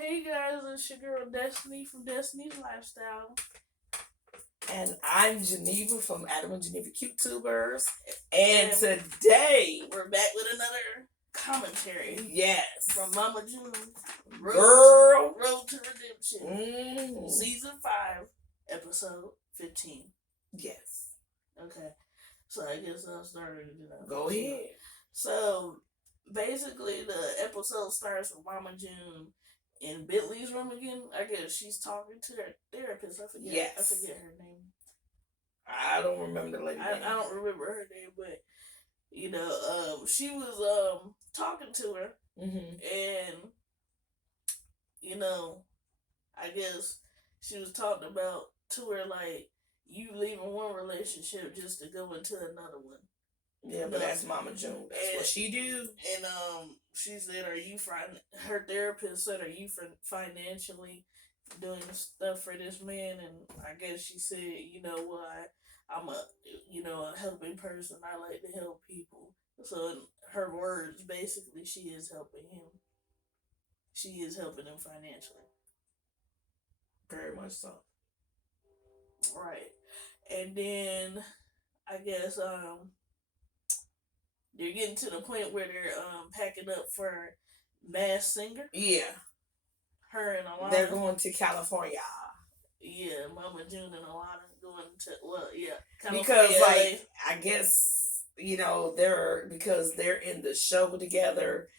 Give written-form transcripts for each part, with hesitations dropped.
Hey guys, it's your girl Destiny from Destiny's Lifestyle. And I'm Geneva from Adam and Geneva CuteTubers. And today we're back with another commentary. Yes. From Mama June. Road to Redemption. Season 5, episode 15. Yes. Okay. So I guess I'll start it. Go ahead. So basically the episode starts with Mama June in Bentley's room again. I guess she's talking to her therapist. I forget her name. I don't remember the lady name. I don't remember her name, but she was talking to her, and I guess she was talking about to her like you leaving one relationship just to go into another one. Yeah, but that's Mama June. That's what she do. And she said, her therapist said, are you financially doing stuff for this man? And I guess she said, I'm a helping person. I like to help people. So in her words, basically, she is helping him. She is helping him financially. Very much so. Right. And then I guess they're getting to the point where they're packing up for Masked Singer. Yeah. Her and Alana. They're going to California. Yeah, Mama June and Alana going to California. Because I guess they're in the show together.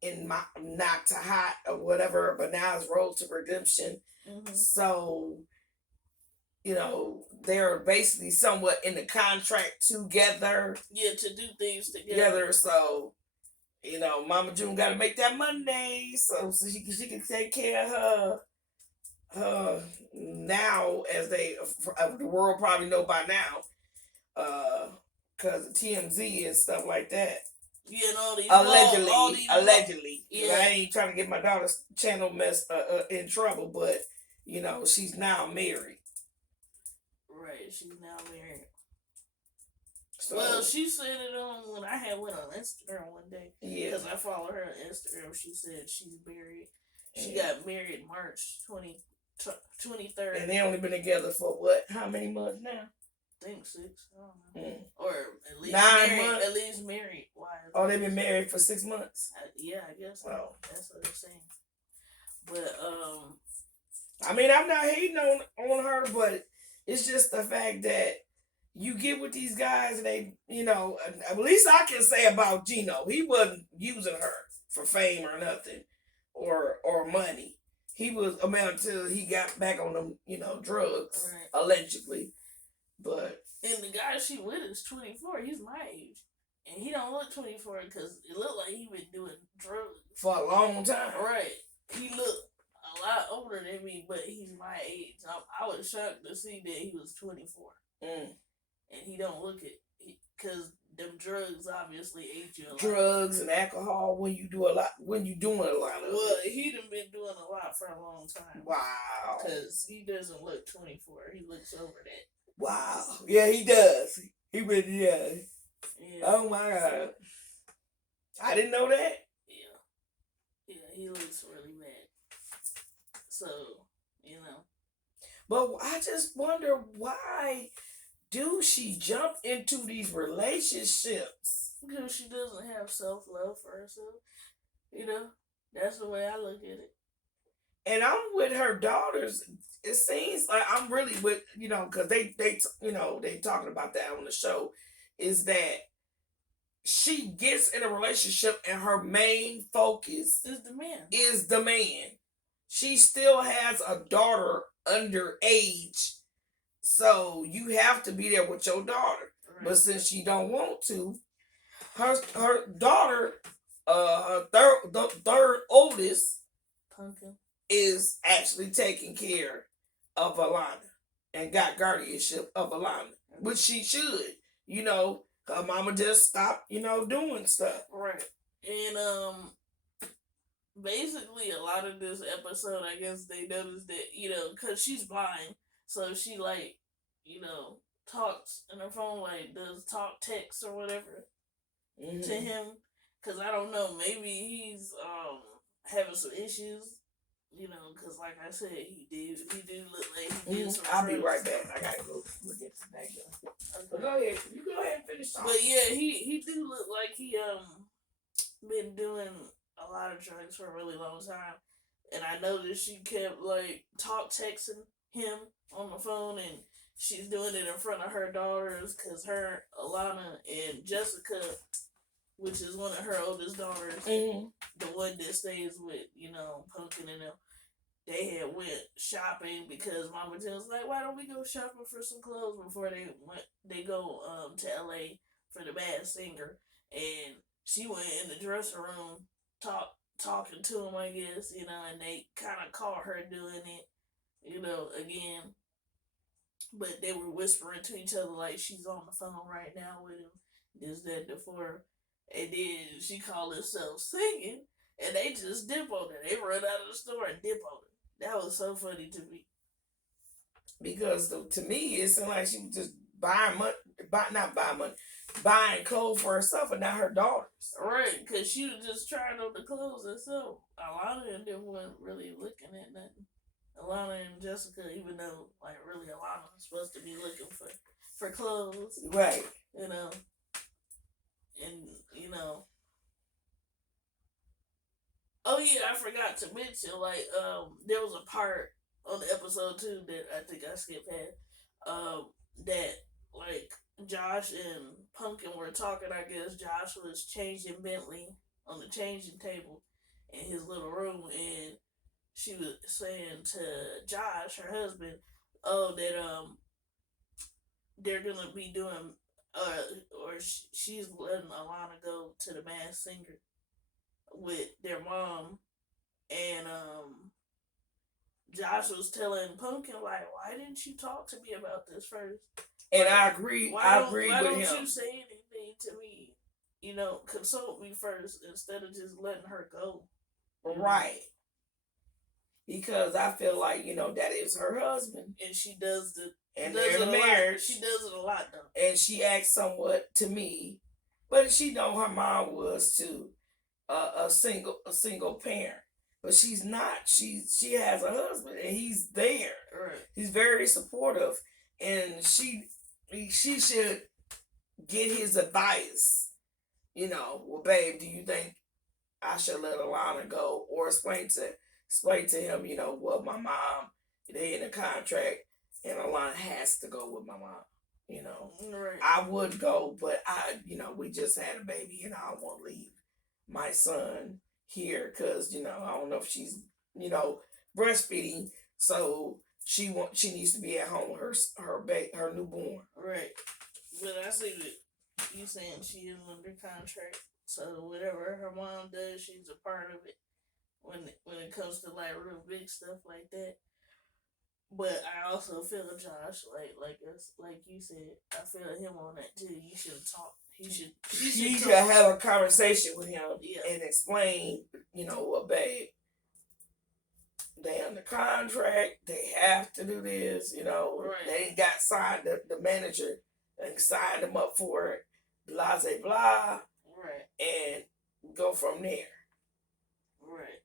In Not to Hot or whatever, but now it's Road to Redemption. So they're basically somewhat in the contract together. Yeah, to do things together. So, Mama June got to make that Monday so she can take care of her now, as the world probably know by now, because of TMZ and stuff like that. Yeah, and all these allegedly. Yeah. I ain't trying to get my daughter's channel in trouble, but she's now married. Right, she's now married. So, well, she said it when I went on Instagram one day. Yeah. Because I follow her on Instagram. She said she's married. She got married March 23rd. And they only been together for what? How many months now? I think 6. I don't know. Or at least 9 months. At least married. Why? Oh, they've been married for 6 months. Yeah, I guess. Oh. That's what they're saying. But I mean, I'm not hating on her, but it's just the fact that you get with these guys and they, at least I can say about Gino, he wasn't using her for fame or nothing, or money. He was until he got back on them, drugs, right. Allegedly. But and the guy she with is 24. He's my age, and he don't look 24 because it looked like he been doing drugs for a long time. Right. He looked a lot older than me, but he's my age. I was shocked to see that he was 24. And he don't look it because them drugs obviously age you a lot. Drugs and alcohol when you doing a lot of Well, he done been doing a lot for a long time. Wow. Because he doesn't look 24. He looks over that. Wow. Yeah, he does. He really does. Yeah. Oh my God. I didn't know that. Yeah, he looks really bad. So, But I just wonder, why do she jump into these relationships? Because she doesn't have self-love for herself. That's the way I look at it. And I'm with her daughters. It seems like I'm really with, because they talking about that on the show, is that she gets in a relationship and her main focus is the man. She still has a daughter underage, so you have to be there with your daughter. Right. But since she don't want to, her daughter, her third oldest, Pumpkin, is actually taking care of Alana and got guardianship of Alana, which she should. Her mama just stopped, doing stuff. Right. And basically a lot of this episode, I guess they noticed that, because she's blind, so she talks on her phone, does talk text or whatever to him, because I don't know, maybe he's having some issues. You know, because like I said, he do look like he did some. I'll be right back. I gotta go look at the back door. Okay. But go ahead. You go ahead and finish talking. But yeah, he do look like he been doing a lot of drugs for a really long time. And I noticed she kept like texting him on the phone, and she's doing it in front of her daughters because her Alana and Jessica, which is one of her oldest daughters, the one that stays with Pumpkin and them, they had went shopping because Mama was like, why don't we go shopping for some clothes before they go to LA for the Masked Singer, and she went in the dressing room talking to him, I guess, and they kind of caught her doing it, again. But they were whispering to each other like she's on the phone right now with him, this, that, before. And then she called herself singing, and they just dip on it. They run out of the store and dip on it. That was so funny to me. Because to me, it seemed like she was just buying clothes for herself and not her daughters. Right, because she was just trying on the clothes herself. Alana and them weren't really looking at nothing. Alana and Jessica, even though, like, really Alana was supposed to be looking for clothes. Right. And, oh yeah, I forgot to mention, like, there was a part on the episode too that I think I skipped past, that, like, Josh and Pumpkin were talking. I guess Josh was changing Bentley on the changing table in his little room, and she was saying to Josh, her husband, that they're gonna be doing or she's letting Alana go to the Masked Singer with their mom, and Josh was telling Pumpkin, like, why didn't you talk to me about this first? And I agree. I agree with him. Why don't you say anything to me? Consult me first instead of just letting her go. Right. Because I feel like, that is her husband. And she does the and their marriage. She does it a lot though. And she acts somewhat to me, but she know her mom was too a single parent. But she's not. She has a husband and he's there. Right. He's very supportive, and she should get his advice. Well, babe, do you think I should let Alana go, or explain to him, well, my mom, they in a contract, and Alana has to go with my mom. Right. I would go, but we just had a baby, and I don't want to leave my son here because I don't know if she's breastfeeding, so she needs to be at home with her newborn. Right. But I see that you saying she is under contract, so whatever her mom does, she's a part of it when it comes to like real big stuff like that. But I also feel Josh, like you said, I feel him on that too. You should talk. She should have a conversation with him, yeah, and explain, well, babe, they under contract, they have to do this, right. They ain't got signed, the manager and signed them up for it, blah, blah, blah, right, and go from there. Right.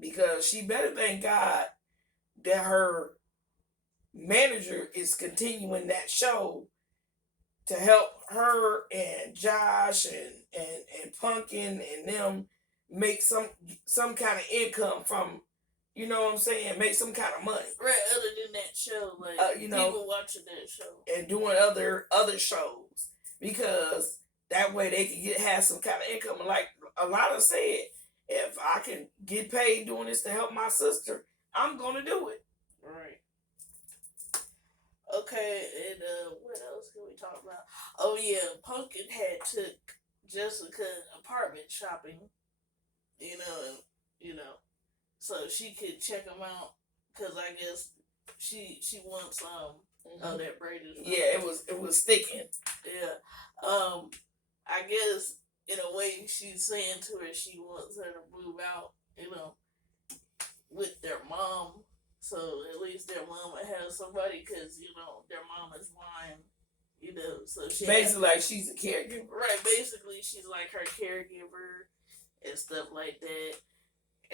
Because she better thank God that her manager is continuing that show to help her and Josh and Pumpkin and them make some kind of income from, what I'm saying, make some kind of money. Right, other than that show, like people watching that show and doing other shows, because that way they can have some kind of income. And like Alana said, if I can get paid doing this to help my sister, I'm gonna do it. Right. Okay, and what else can we talk about? Oh yeah, Pumpkin had took Jessica apartment shopping, so she could check them out, because I guess she wants oh, that braid is yeah, it was sticking. Yeah. I guess in a way she's saying to her she wants her to move out, with their mom. So at least their mom would have somebody, because, their mom is blind, so she basically like she's a caregiver. Right, basically she's like her caregiver, and stuff like that.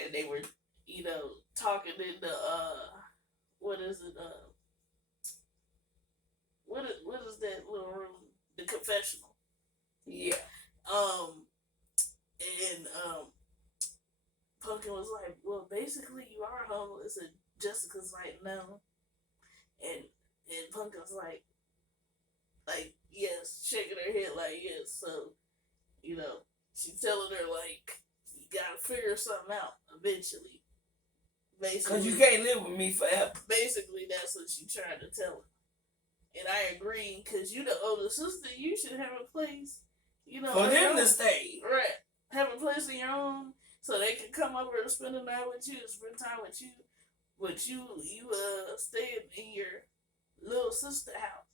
And they were, talking in the what is it? What is that little room? The confessional. Yeah. Um, and Pumpkin was like, "Well, basically, you are homeless." And Jessica's like, "No," and Pumpkin's like yes, shaking her head like yes. So she's telling her like, you gotta figure something out eventually. Basically, because you can't live with me forever. Basically, that's what she tried to tell her. And I agree, because you the older sister, you should have a place, for them to stay. Right. Have a place of your own, so they can come over and spend the night with you, spend time with you. But you staying in your little sister house.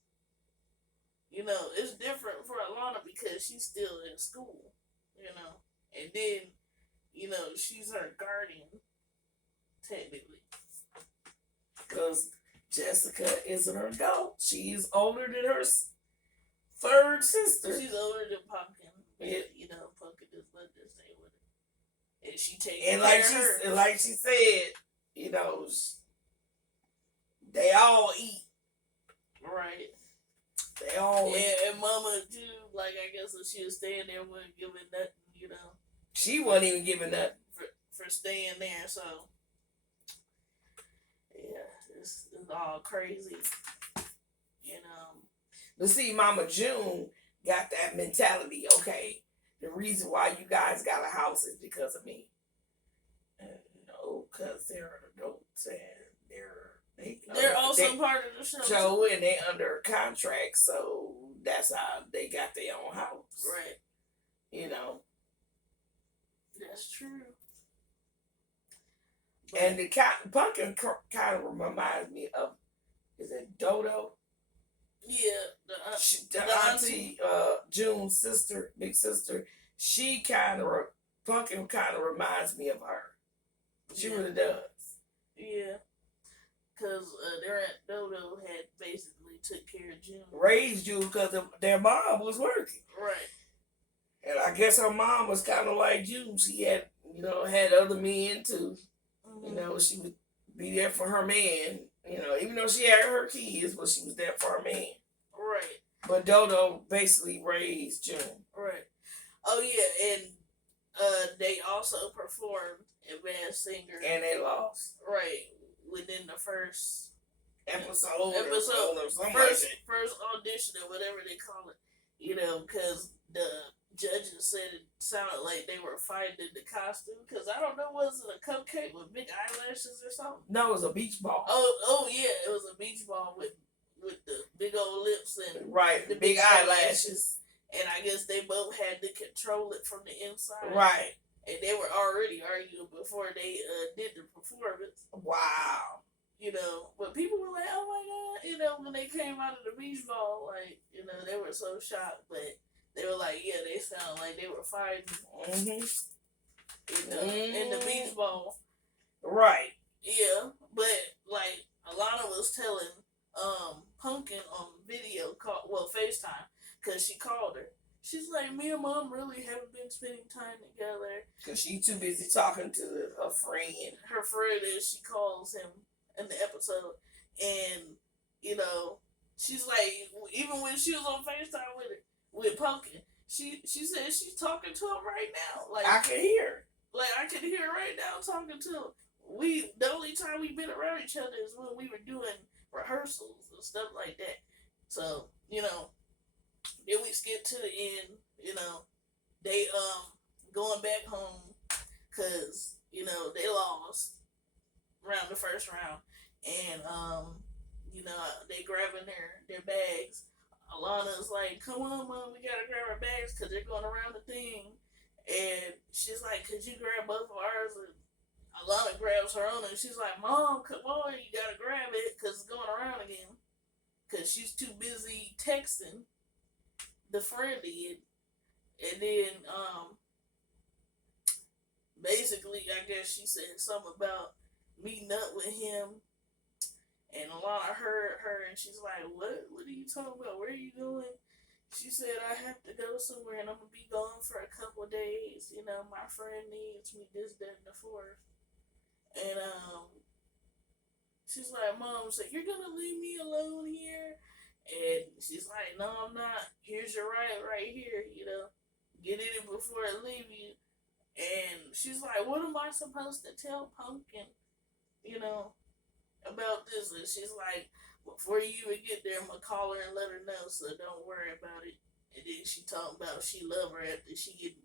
It's different for Alana because she's still in school, And then, she's her guardian, technically. Because Jessica is an adult. She's older than her third sister. She's older than Pumpkin. Yeah. Pumpkin just let her stay with her. And she takes and care of her. And like she said, they all eat. Right. They all eat. And Mama too, like I guess if she was staying there wasn't giving nothing, She wasn't even giving nothing. For staying there, so yeah, it's all crazy. But see, Mama June got that mentality, okay, the reason why you guys got a house is because of me. No, because they're adults and they're also part of the show. And they under contract, so that's how they got their own house. Right. That's true. But, and the Pumpkin kind of reminds me of, is it Dodo? Yeah, the auntie, June's sister, big sister. She Pumpkin kind of reminds me of her. She really does. Yeah, because their Aunt Dodo had basically took care of June, raised you because their mom was working. Right. And I guess her mom was kind of like June. She had, had other men too. Mm-hmm. She would be there for her man. Even though she had her kids, but she was there for her man. Right. But Dodo basically raised June. Right. Oh yeah, and they also performed Advanced Singer. And they lost. Right. Within the first episode or something first audition or whatever they call it. Because the judges said it sounded like they were fighting in the costume. Because I don't know, was it a cupcake with big eyelashes or something? No, it was a beach ball. Oh yeah, it was a beach ball with the big old lips and the big eyelashes. And I guess they both had to control it from the inside. Right. And they were already arguing before they did the performance. Wow. But people were like, oh my God, when they came out of the beach ball, like, they were so shocked. But they were like, yeah, they sound like they were fighting. Mm-hmm. In the beach ball. Right. Yeah. But, like, Alana was telling Pumpkin on video call, FaceTime, because she called her. She's like, me and Mom really haven't been spending time together. Because she's too busy talking to her friend. Her friend, as she calls him in the episode. And, she's like, even when she was on FaceTime with Pumpkin, she said she's talking to him right now. Like, I can hear. Like, I can hear right now talking to him. The only time we've been around each other is when we were doing rehearsals and stuff like that. So, then we skip to the end, they going back home because, they lost around the first round. And, they grabbing their bags. Alana's like, come on, Mom, we gotta grab our bags because they're going around the thing. And she's like, could you grab both of ours? And Alana grabs her own and she's like, Mom, come on, you gotta grab it because it's going around again. Because she's too busy texting the friend did. And then, basically, I guess she said something about meeting up with him. And Alana heard her and she's like, what are you talking about? Where are you going? She said I have to go somewhere and I'm gonna be gone for a couple of days. You know, my friend needs me this, that, and the fourth. And she's like, Mom said, you're gonna leave me alone here? And she's like, No, I'm not. Here's your right here, you know. Get in it before I leave you. And she's like, What am I supposed to tell Pumpkin, you know, about this? And she's like, Before you even get there, I'm gonna call her and let her know, so don't worry about it. And then she talking about she love her after she get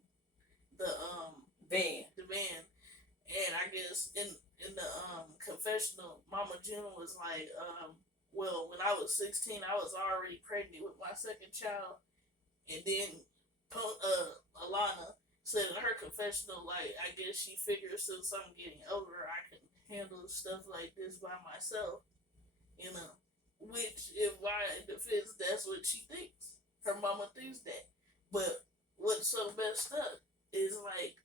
the van. And I guess in the confessional, Mama June was like, well, when I was 16, I was already pregnant with my second child, and then Alana said in her confessional, like, I guess she figures since I'm getting older, I can handle stuff like this by myself, you know. Which, if I defense, that's what she thinks. Her mama thinks that. But what's so messed up is like,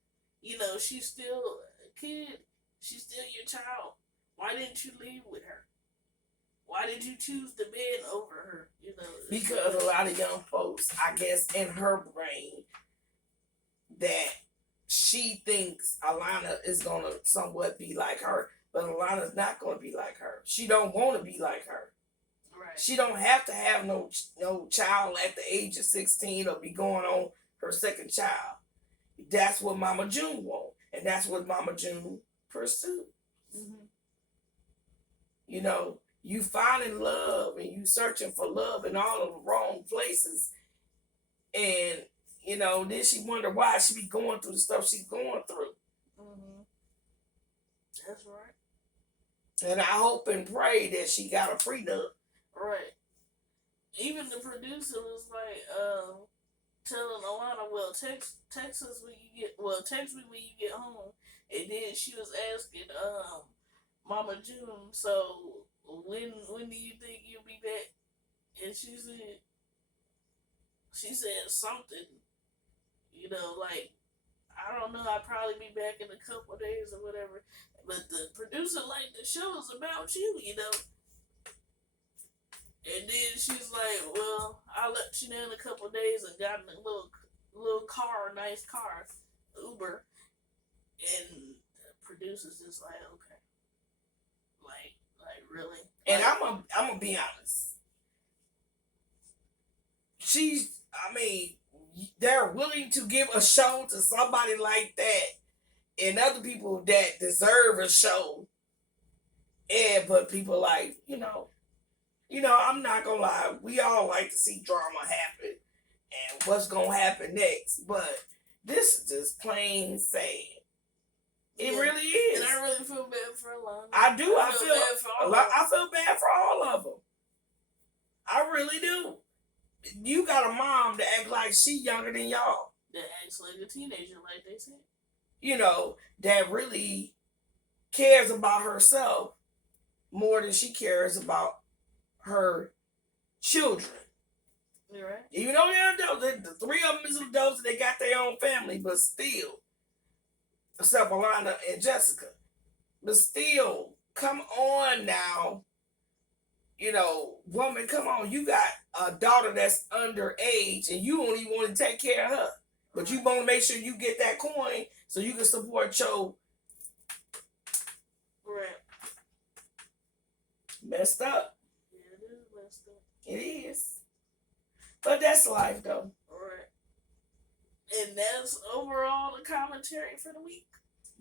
you know, she's still a kid. She's still your child. Why didn't you leave with her? Why did you choose the man over her? You know, because a lot of young folks, I guess, in her brain, that she thinks Alana is gonna somewhat be like her, but Alana's not gonna be like her. She don't want to be like her. Right. She don't have to have no child at the age of 16 or be going on her second child. That's what Mama June want, and that's what Mama June pursued. Mm-hmm. You know, you finding love and you searching for love in all of the wrong places, and you know, then she wonder why she be going through the stuff she's going through. Mm-hmm. That's right. And I hope and pray that she got a prenup. Right. Even the producer was like, telling Alana, well, text us when you get, text me when you get home. And then she was asking, Mama June, so when do you think you'll be back? And she said something, you know, like, I don't know, I'll probably be back in a couple of days or whatever. But the producer, like, the show is about you, you know. And then she's like, well, I'll let you know in a couple of days, and got in a little car, nice car, Uber. And the producer's just like, okay. Like really? And I'm gonna be honest. They're willing to give a show to somebody like that, and other people that deserve a show. But people like, I'm not gonna lie. We all like to see drama happen and what's gonna happen next. But this is just plain sad. It really is. And I really feel bad for Alana. I do. I feel bad for all I feel bad for all of them. I really do. You got a mom that act like she younger than y'all. That acts like a teenager, like they said. That really cares about herself more than she cares about her children. You're right. Even though they're adults, the three of them is adults and they got their own family, but still, except Alana and Jessica. But still, come on now. Woman, come on. You got a daughter that's underage and you only want to take care of her. But you want to make sure you get that coin so you can support your... Right. Messed up. Yeah, it is messed up. It is. But that's life, though. Right. And that's overall the commentary for the week.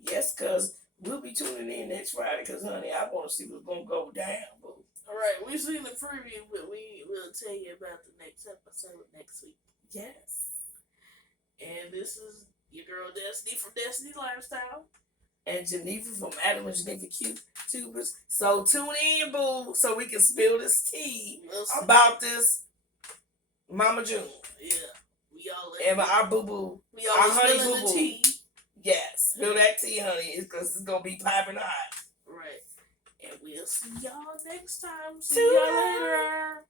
Yes, because we'll be tuning in next Friday because, honey, I want to see what's going to go down, boo. All right, we've seen the preview, but we will tell you about the next episode next week. Yes. And this is your girl Destiny from Destiny Lifestyle. And Geneva from Adam and Geneva CuteTubers. So tune in, boo, so we can spill this tea about this Mama June. Yeah. We all and our boo-boo. We all honey boo-boo. Tea. Yes. Spill that tea, honey, because it's going to be piping hot. Right. And we'll see y'all next time. See y'all later.